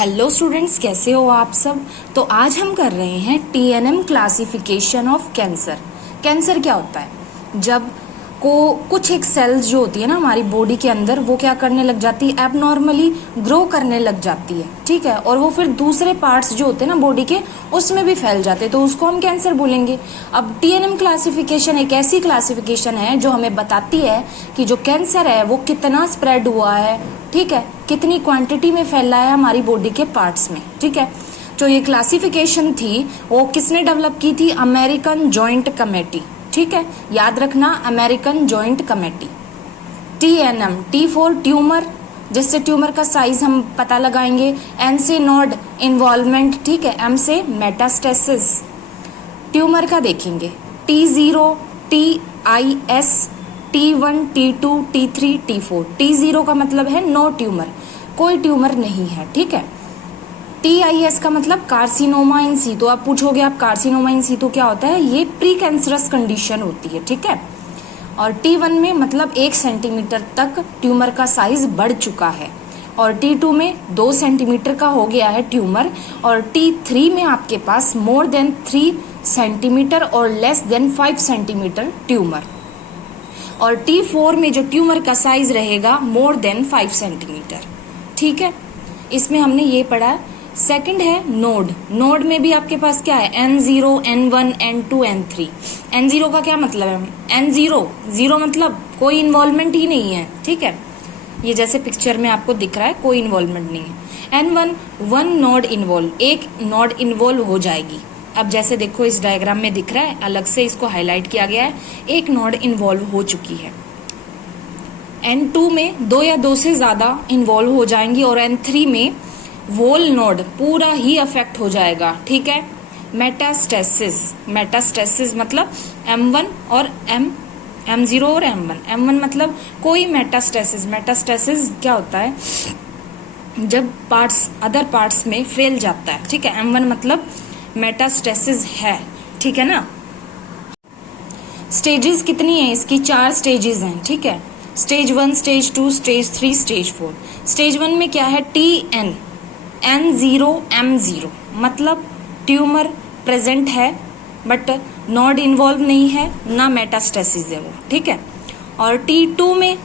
Hello students, कैसे हो आप सब। तो आज हम कर रहे हैं TNM classification of cancer. Cancer क्या होता है? जब को कुछ एक सेल्स जो होती है ना हमारी बॉडी के अंदर, वो क्या करने लग जाती है, एबनॉर्मली ग्रो करने लग जाती है, ठीक है, और वो फिर दूसरे पार्ट्स जो होते हैं ना बॉडी के, उसमें भी फैल जाते हैं, तो उसको हम कैंसर बोलेंगे। अब टीएनएम क्लासिफिकेशन एक ऐसी क्लासिफिकेशन है जो हमें बताती है कि जो कैंसर है वो कितना स्प्रेड हुआ है, ठीक है, कितनी क्वांटिटी में फैला है हमारी बॉडी के पार्ट्स में, ठीक है। जो ये क्लासिफिकेशन थी वो किसने डेवलप की थी? अमेरिकन जॉइंट कमेटी, ठीक है, याद रखना, American joint committee. TNM, T for tumour, जिससे ट्यूमर का साइज हम पता लगाएंगे। एन से नोड इन्वॉल्वमेंट, ठीक है, एम से मेटास्टेसिस। ट्यूमर का देखेंगे, T0, TIS, T1, T2, T3, T4। T0 का मतलब है नो ट्यूमर, कोई ट्यूमर नहीं है, ठीक है। TIS का मतलब कार्सिनोमा इन सीटू। आप पूछोगे आप कार्सिनोमा इन सीटू क्या होता है? ये प्री कैंसरस कंडीशन होती है, ठीक है। और T1 में मतलब 1 सेंटीमीटर तक ट्यूमर का साइज बढ़ चुका है, और T2 में 2 सेंटीमीटर का हो गया है ट्यूमर, और T3 में आपके पास मोर देन 3 सेंटीमीटर और लेस देन 5 सेंटीमीटर ट्यूमर, और T4 में जो ट्यूमर का साइज रहेगा मोर देन 5 सेंटीमीटर, ठीक है। इसमें हमने ये पढ़ा। सेकंड है नोड। नोड में भी आपके पास क्या है? N0, N1, N2, N3। N0 का क्या मतलब है? N0, जीरो मतलब कोई इन्वॉल्वमेंट ही नहीं है, ठीक है। ये जैसे पिक्चर में आपको दिख रहा है, कोई इन्वॉल्वमेंट नहीं है। N1, 1 नोड इन्वॉल्व, एक नोड इन्वॉल्व हो जाएगी। अब जैसे देखो इस डायग्राम में दिख रहा है, अलग से इसको हाईलाइट किया गया है, एक नोड इन्वॉल्व हो चुकी है। N2 में 2 या 2 से ज्यादा इन्वॉल्व हो जाएंगी, और N3 में वोल नोड पूरा ही अफेक्ट हो जाएगा, ठीक है। मेटास्टेसिस, मेटास्टेसिस मतलब M1 और M0 और M1। M1 मतलब कोई मेटास्टेसिस। मेटास्टेसिस क्या होता है? जब पार्ट्स अदर पार्ट्स में फैल जाता है, ठीक है। M1 मतलब मेटास्टेसिस है, ठीक है ना। स्टेजेस कितनी है इसकी? 4 स्टेजेस हैं, ठीक है। Stage 1, stage 2, stage 3, stage 4। Stage 1 में क्या है? TN, N0, M0 मतलब ट्यूमर प्रेजेंट है बट नोड इन्वॉल्व नहीं है, ना मेटास्टेसिस है वो, ठीक है। और T2 में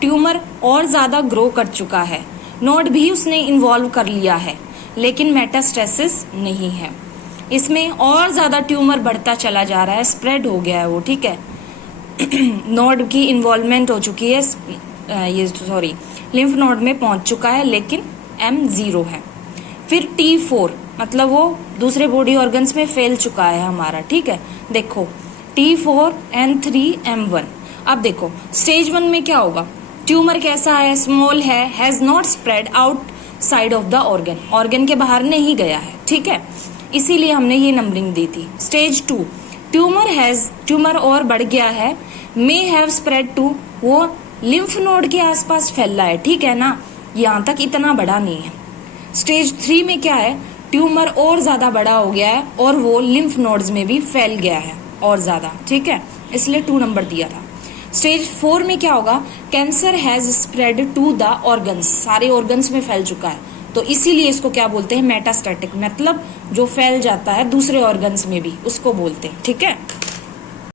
ट्यूमर और ज्यादा ग्रो कर चुका है, नोड भी उसने इन्वॉल्व कर लिया है, लेकिन मेटास्टेसिस नहीं है। इसमें और ज्यादा ट्यूमर बढ़ता चला जा रहा है, स्प्रेड हो गया है वो, ठीक है। नोड की इन्वॉल्वमेंट हो चुकी है, लिम्फ नोड में पहुंच चुका है, लेकिन M0 है। फिर T4 मतलब वो दूसरे बॉडी ऑर्गन्स में फैल चुका है हमारा, ठीक है। देखो T4, N3, M1। अब देखो स्टेज 1 में क्या होगा? ट्यूमर कैसा है? स्मॉल है, has not spread out side of the organ, organ के बाहर नहीं गया है, ठीक है, इसीलिए हमने ये नंबरिंग दी थी। स्टेज 2, ट्यूमर और बढ़ गया है, मे हैव स्प्रेड टू, वो लिम्फ नोड के आसपास फैला है, ठीक है ना, यहाँ तक इतना बड़ा नहीं है। स्टेज 3 में क्या है? ट्यूमर और ज्यादा बड़ा हो गया है, और वो लिम्फ नोड्स में भी फैल गया है और ज्यादा, ठीक है, इसलिए 2 नंबर दिया था। स्टेज 4 में क्या होगा? Cancer has spread to the organs, सारे ऑर्गन्स में फैल चुका है, तो इसीलिए इसको क्या बोलते हैं? मेटास्टैटिक, मतलब जो फैल जाता है दूसरे ऑर्गन्स में भी, उसको बोलते हैं, ठीक है।